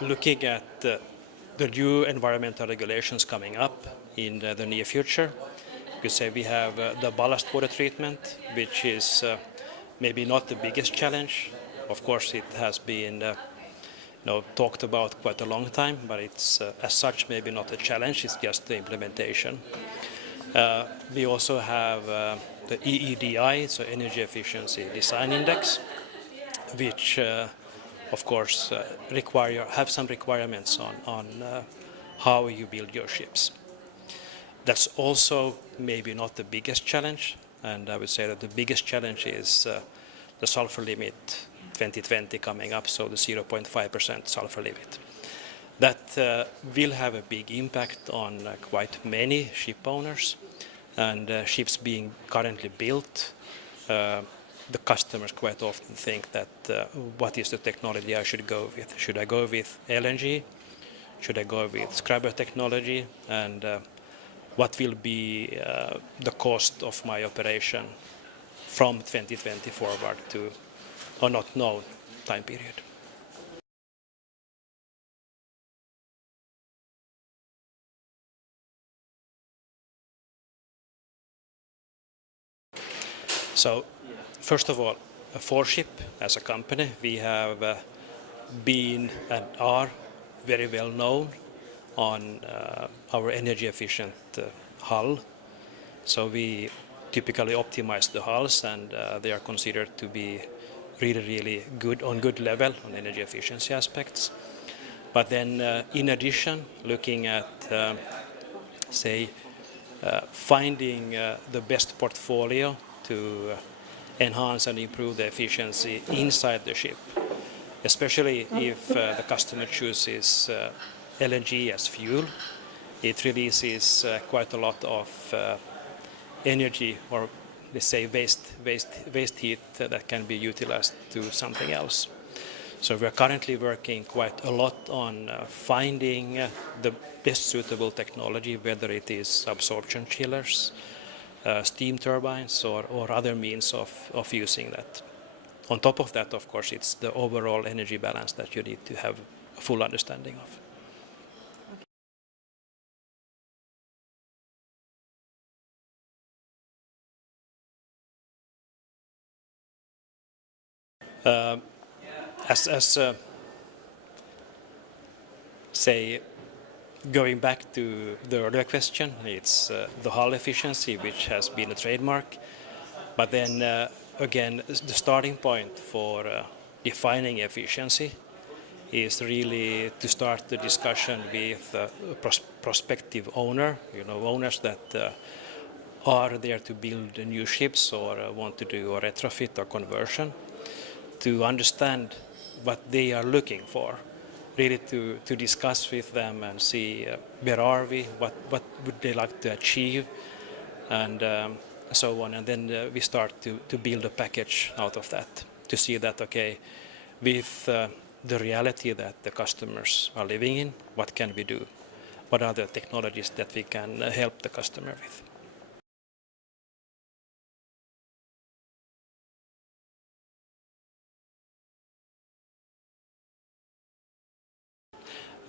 Looking at the new environmental regulations coming up in the near future, you could say we have the ballast water treatment, which is maybe not the biggest challenge. Of course, it has been talked about quite a long time, but it's as such maybe not a challenge, it's just the implementation. We also have the EEDI, so Energy Efficiency Design Index, which of course have some requirements on how you build your ships. That's also maybe not the biggest challenge, and I would say that the biggest challenge is the sulfur limit 2020 coming up, so the 0.5% sulfur limit. That will have a big impact on quite many ship owners, and ships being currently built, the customers quite often think that what is the technology I should go with? Should I go with LNG? Should I go with scrubber technology? And what will be the cost of my operation from 2020 forward to a not known time period? So, first of all, Foreship as a company, we have been and are very well known on our energy efficient hull. So we typically optimize the hulls, and they are considered to be really good on good level on energy efficiency aspects. But then in addition, looking at finding the best portfolio to enhance and improve the efficiency inside the ship, especially if the customer chooses LNG as fuel. It releases quite a lot of energy, or let's say waste heat that can be utilized to something else. So we are currently working quite a lot on finding the best suitable technology, whether it is absorption chillers, steam turbines, or other means of using that. On top of that, of course, it's the overall energy balance that you need to have a full understanding of. Going back to the earlier question, it's the hull efficiency, which has been a trademark. But then again, the starting point for defining efficiency is really to start the discussion with prospective owners that are there to build new ships or want to do a retrofit or conversion, to understand what they are looking for, really to discuss with them and see where are we, what would they like to achieve, and so on. And then we start to build a package out of that, to see that, okay, with the reality that the customers are living in, what can we do? What are the technologies that we can help the customer with?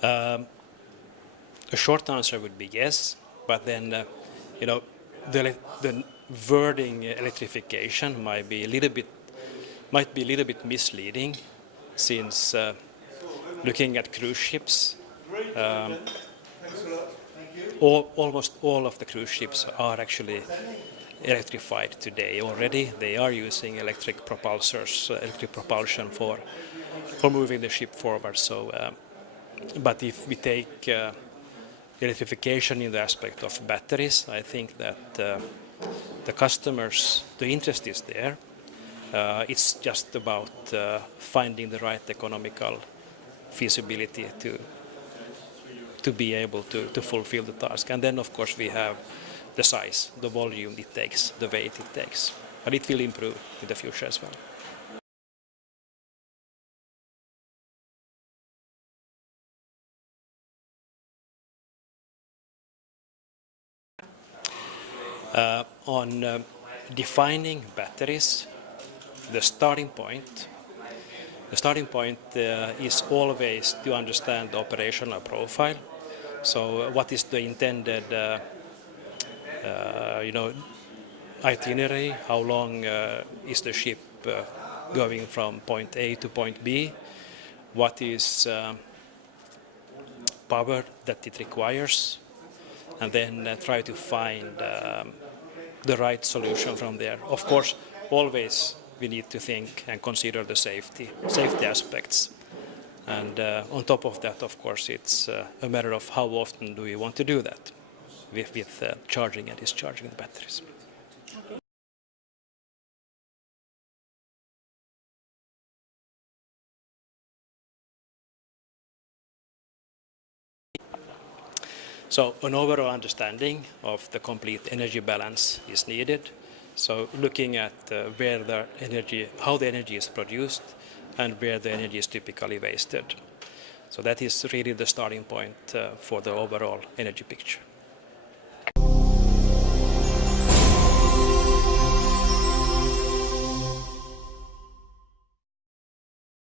A short answer would be yes, but then the wording electrification might be a little bit misleading, since looking at cruise ships, almost all of the cruise ships are actually electrified today already. They are using electric propulsion for moving the ship forward. So. But if we take electrification in the aspect of batteries, I think that the customers, the interest is there. It's just about finding the right economical feasibility to be able to fulfill the task. And then, of course, we have the size, the volume it takes, the weight it takes. But it will improve in the future as well. On defining batteries, the starting point The starting point is always to understand the operational profile. So what is the intended itinerary? How long is the ship going from point A to point B? What is power that it requires? And then try to find the right solution from there. Of course, always we need to think and consider the safety aspects. And on top of that, of course, it's a matter of how often do we want to do that with charging and discharging the batteries. So an overall understanding of the complete energy balance is needed. So looking at how the energy is produced and where the energy is typically wasted. So that is really the starting point for the overall energy picture.